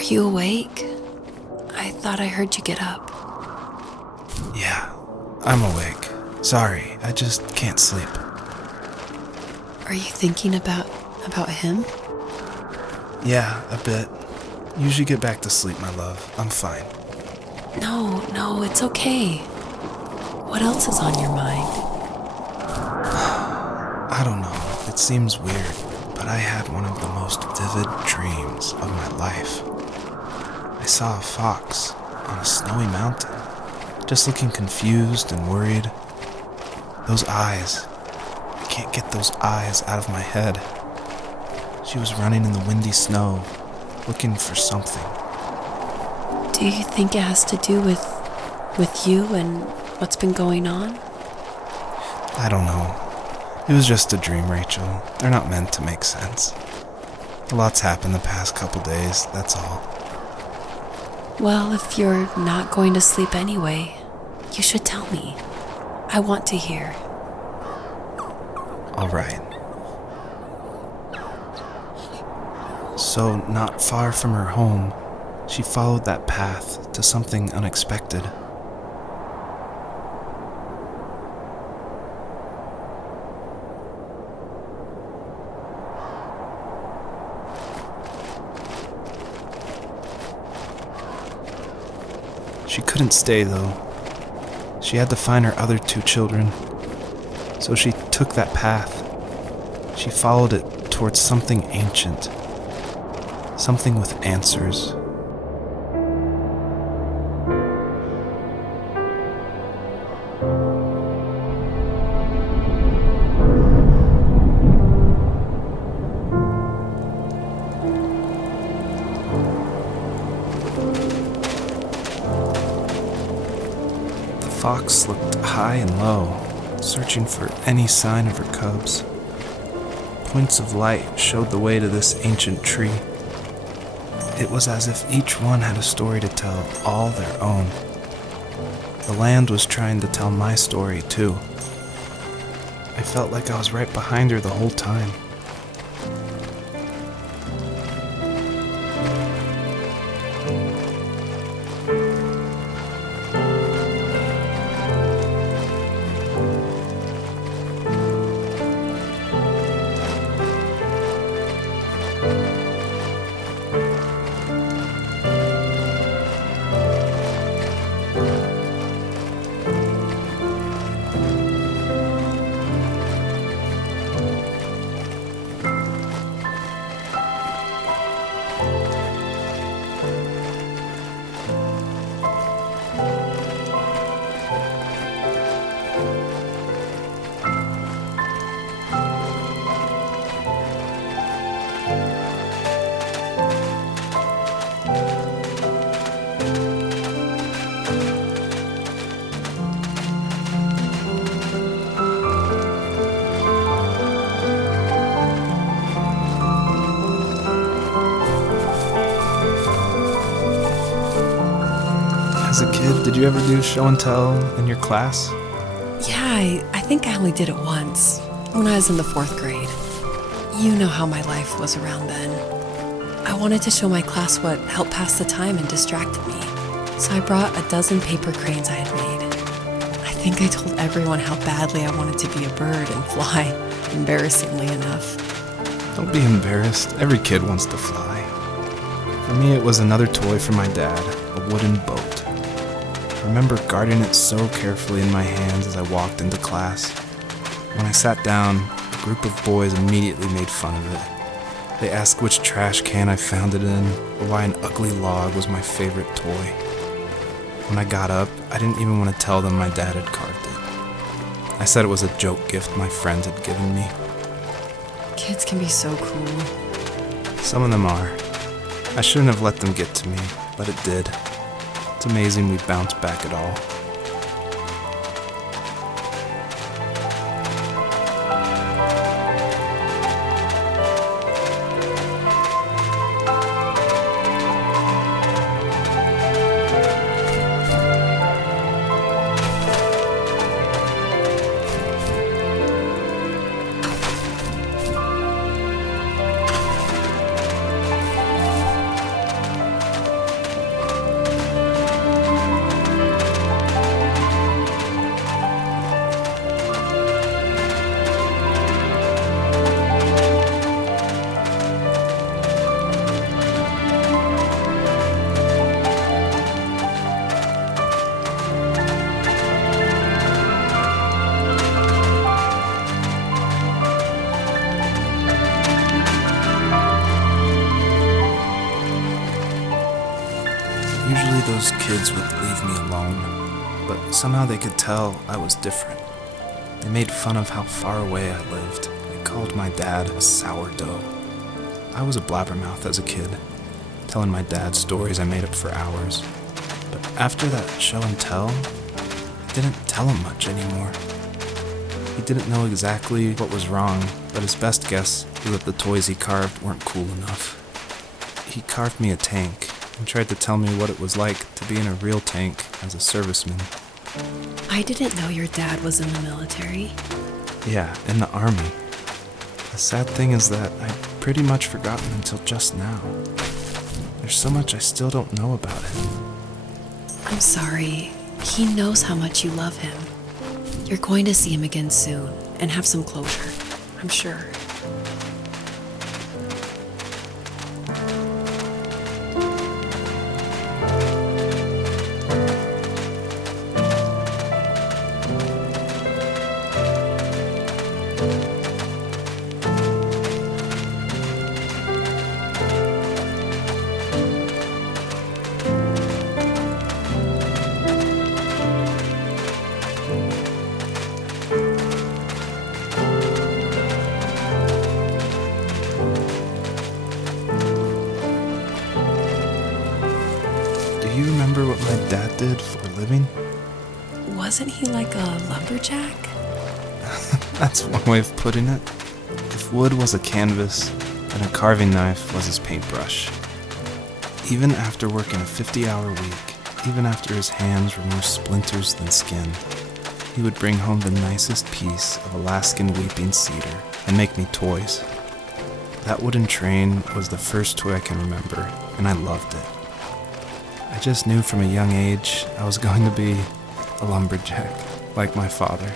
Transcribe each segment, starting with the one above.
Are you awake? I thought I heard you get up. Yeah, I'm awake. Sorry, I just can't sleep. Are you thinking about him? Yeah, a bit. Usually get back to sleep, my love. I'm fine. No, it's okay. What else is on your mind? I don't know. It seems weird, but I had one of the most vivid dreams of my life. I saw a fox on a snowy mountain, just looking confused and worried. Those eyes. I can't get those eyes out of my head. She was running in the windy snow, looking for something. Do you think it has to do with you and what's been going on? I don't know. It was just a dream, Rachel. They're not meant to make sense. A lot's happened the past couple days, that's all. Well, if you're not going to sleep anyway, you should tell me. I want to hear. All right. So, not far from her home, she followed that path to something unexpected. She couldn't stay, though. She had to find her other 2 children. So she took that path. She followed it towards something ancient. Something with answers. The fox looked high and low, searching for any sign of her cubs. Points of light showed the way to this ancient tree. It was as if each one had a story to tell, all their own. The land was trying to tell my story, too. I felt like I was right behind her the whole time. As a kid, did you ever do show and tell in your class? Yeah, I think I only did it once, when I was in the 4th grade. You know how my life was around then. I wanted to show my class what helped pass the time and distracted me, so I brought a dozen paper cranes I had made. I think I told everyone how badly I wanted to be a bird and fly, embarrassingly enough. Don't be embarrassed. Every kid wants to fly. For me, it was another toy from my dad, a wooden boat. I remember guarding it so carefully in my hands as I walked into class. When I sat down, a group of boys immediately made fun of it. They asked which trash can I found it in, or why an ugly log was my favorite toy. When I got up, I didn't even want to tell them my dad had carved it. I said it was a joke gift my friends had given me. Kids can be so cool. Some of them are. I shouldn't have let them get to me, but it did. It's amazing we bounced back at all. Usually those kids would leave me alone, but somehow they could tell I was different. They made fun of how far away I lived. They called my dad a sourdough. I was a blabbermouth as a kid, telling my dad stories I made up for hours. But after that show and tell, I didn't tell him much anymore. He didn't know exactly what was wrong, but his best guess was that the toys he carved weren't cool enough. He carved me a tank and tried to tell me what it was like to be in a real tank as a serviceman. I didn't know your dad was in the military. Yeah, in the army. The sad thing is that I'd pretty much forgotten until just now. There's so much I still don't know about him. I'm sorry. He knows how much you love him. You're going to see him again soon and have some closure, I'm sure. Do you remember what my dad did for a living? Wasn't he like a lumberjack? That's one way of putting it. If wood was a canvas, then a carving knife was his paintbrush. Even after working a 50-hour week, even after his hands were more splinters than skin, he would bring home the nicest piece of Alaskan weeping cedar and make me toys. That wooden train was the first toy I can remember, and I loved it. I just knew from a young age I was going to be a lumberjack, like my father.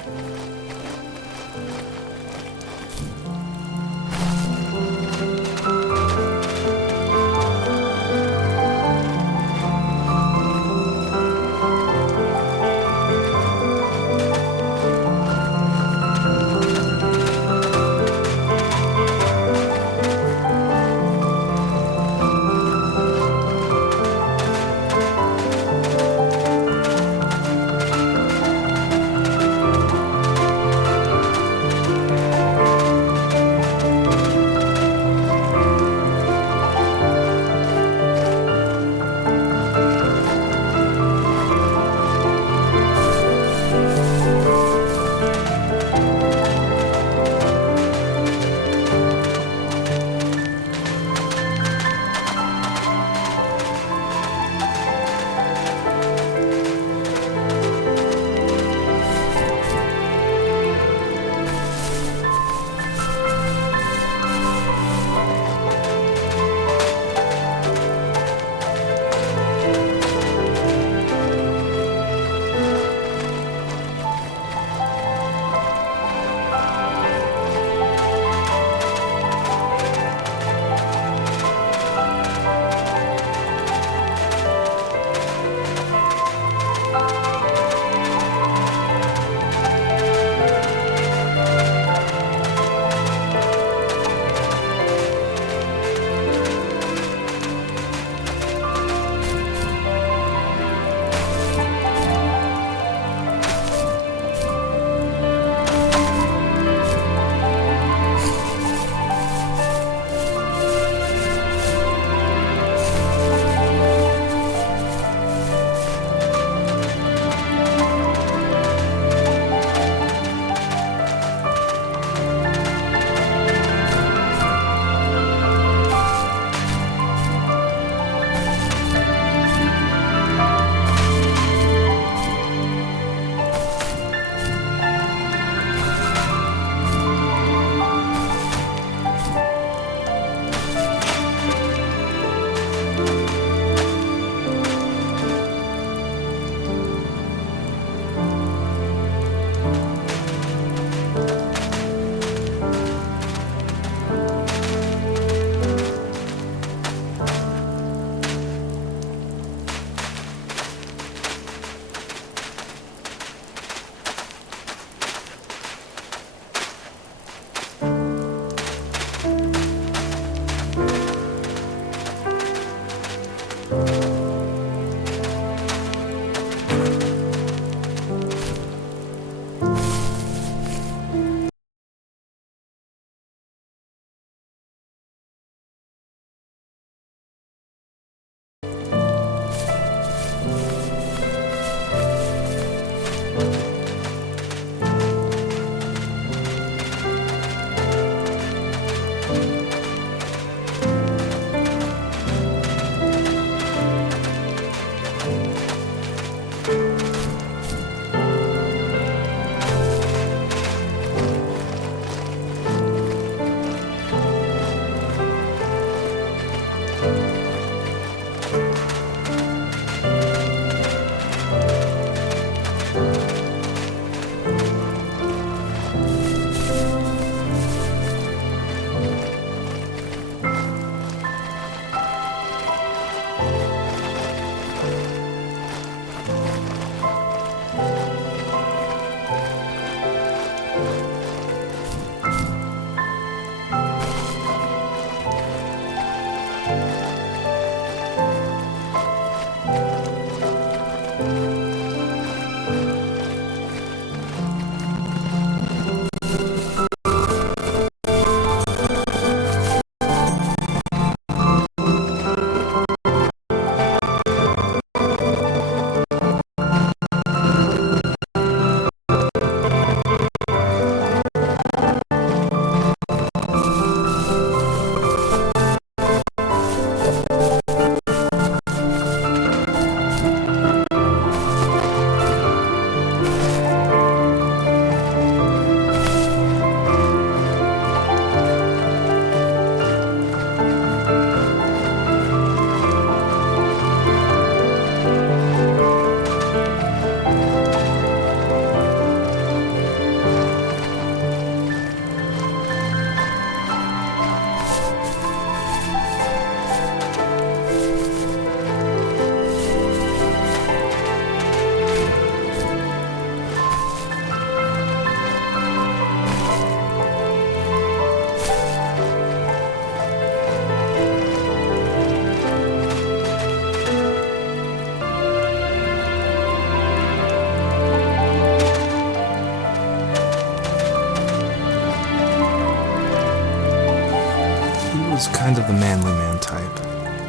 Was kind of the manly man type,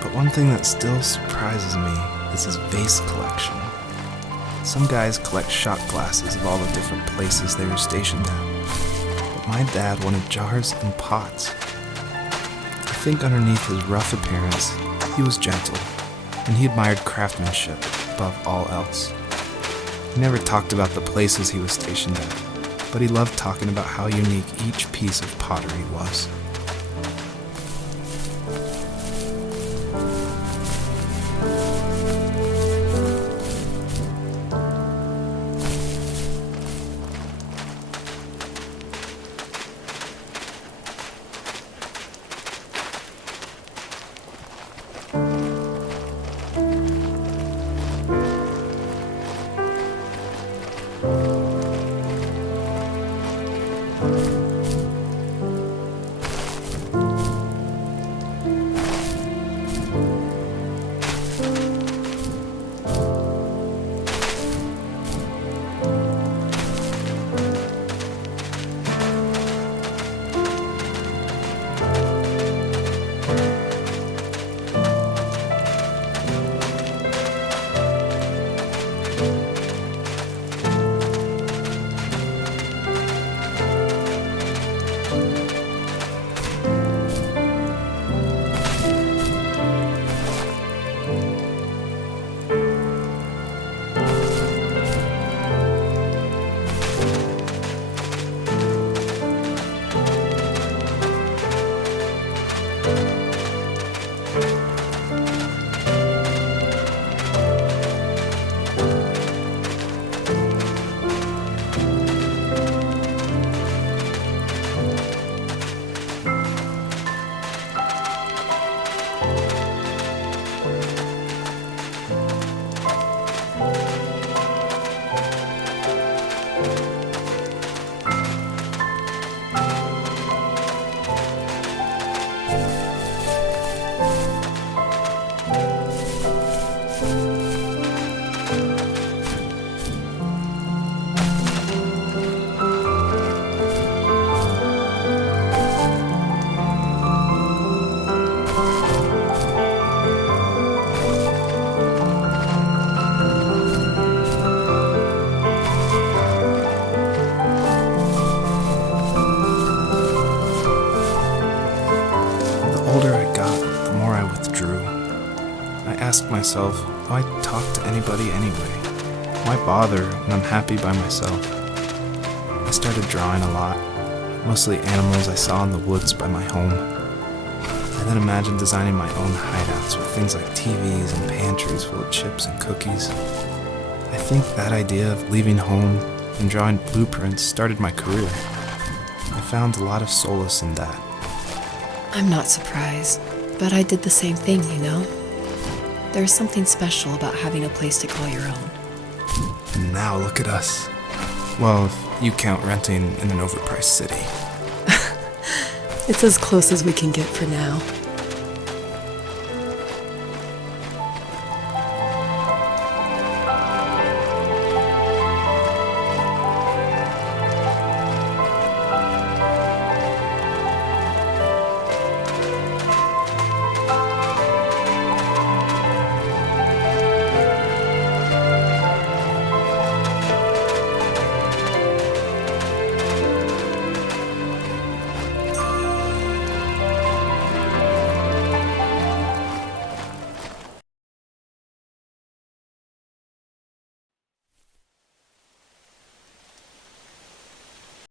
but one thing that still surprises me is his vase collection. Some guys collect shot glasses of all the different places they were stationed at, but my dad wanted jars and pots. I think underneath his rough appearance, he was gentle, and he admired craftsmanship above all else. He never talked about the places he was stationed at, but he loved talking about how unique each piece of pottery was. Asked myself, why talk to anybody anyway? Why bother when I'm happy by myself? I started drawing a lot, mostly animals I saw in the woods by my home. I then imagined designing my own hideouts with things like TVs and pantries full of chips and cookies. I think that idea of leaving home and drawing blueprints started my career. I found a lot of solace in that. I'm not surprised, but I did the same thing, you know? There's something special about having a place to call your own. And now look at us. Well, if you count renting in an overpriced city. It's as close as we can get for now.